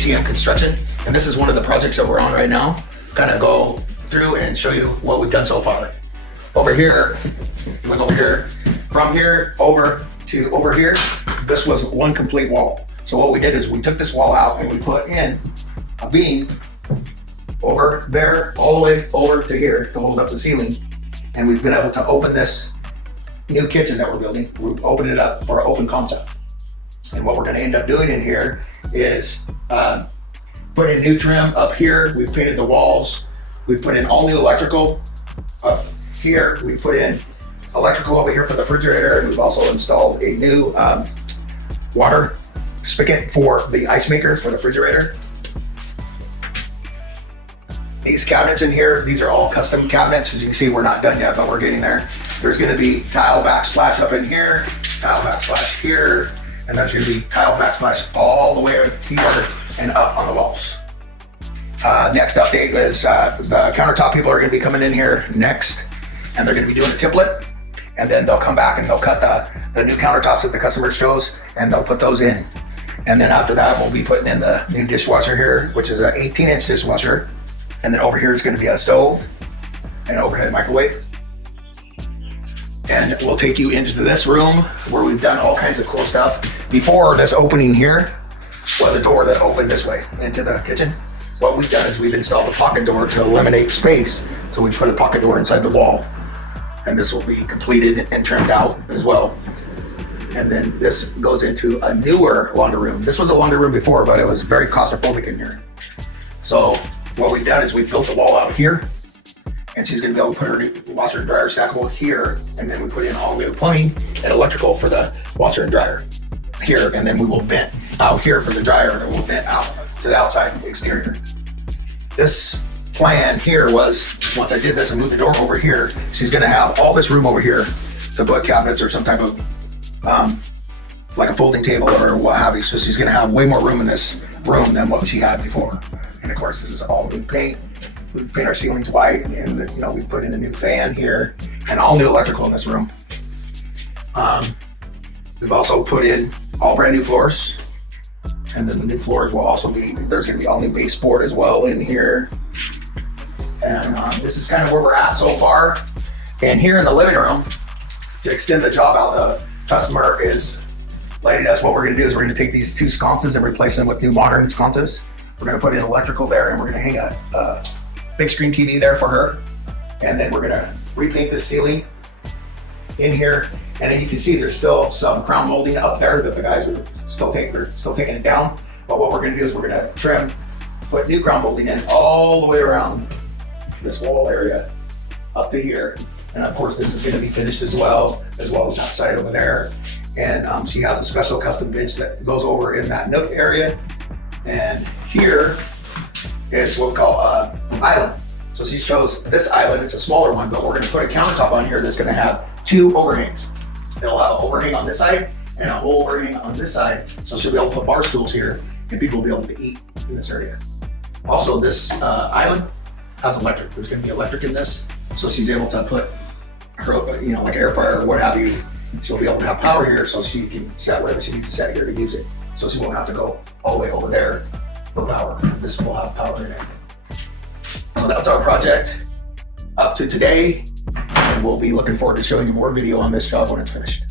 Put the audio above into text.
JCM Construction, and this is one of the projects that we're on right now. Kind of go through and show you what we've done so far. Over here, look over here, from here over to over here, this was one complete wall. So what we did is we took this wall out and we put in a beam over there, all the way over to here to hold up the ceiling. And we've been able to open this new kitchen that we're building. We've opened it up for an open concept. And what we're gonna end up doing in here is put in new trim up here. We've painted the walls. We've put in all new electrical up here. We put in electrical over here for the refrigerator, and we've also installed a new water spigot for the ice maker for the refrigerator. These cabinets in here, these are all custom cabinets. As you can see, we're not done yet, but we're getting there. There's gonna be tile backsplash up in here, tile backsplash here, and there's gonna be tile backsplash all the way over here and up on the walls. Next update is the countertop people are gonna be coming in here next, and they're gonna be doing a template, and then they'll come back and they'll cut the new countertops that the customer chose, and they'll put those in. And then after that, we'll be putting in the new dishwasher here, which is an 18-inch dishwasher. And then over here is gonna be a stove and an overhead microwave. And we'll take you into this room where we've done all kinds of cool stuff. Before this opening here was a door that opened this way into the kitchen. What we've done is we've installed a pocket door to eliminate space. So we put a pocket door inside the wall. And this will be completed and trimmed out as well. And then this goes into a newer laundry room. This was a laundry room before, but it was very claustrophobic in here. So what we've done is we built the wall out here, and she's gonna be able to put her new washer and dryer stackable here, and then we put in all new plumbing and electrical for the washer and dryer here, and then we will vent out here for the dryer, and we'll vent out to the outside exterior. This plan here was, once I did this and moved the door over here, she's gonna have all this room over here to put cabinets or some type of, like a folding table or what have you. So she's gonna have way more room in this room than what she had before. And of course, this is all new paint. We paint our ceilings white, and we put in a new fan here and all new electrical in this room. We've also put in all brand new floors. And then the new floors will also be, there's gonna be all new baseboard as well in here. And this is kind of where we're at so far. And here in the living room, to extend the job out, the customer is letting us, what we're gonna do is we're gonna take these two sconces and replace them with new modern sconces. We're gonna put in electrical there, and we're gonna hang a big screen TV there for her. And then we're gonna repaint the ceiling in here. And then you can see there's still some crown molding up there that the guys are still taking it down. But what we're gonna do is we're gonna trim, put new crown molding in all the way around this wall area up to here. And of course, this is gonna be finished as well as that side over there. And she has a special custom bench that goes over in that nook area. And here is what we call an island. So she chose this island. It's a smaller one, but we're gonna put a countertop on here that's gonna have two overhangs. It'll have an overhang on this side and an overhang on this side. So she'll be able to put bar stools here, and people will be able to eat in this area. Also, this island has electric. There's gonna be electric in this. So she's able to put her, like air fryer or what have you. She'll be able to have power here, so she can set whatever she needs to set here to use it. So she won't have to go all the way over there for power. This will have power in it. So that's our project up to today. And we'll be looking forward to showing you more video on this job when it's finished.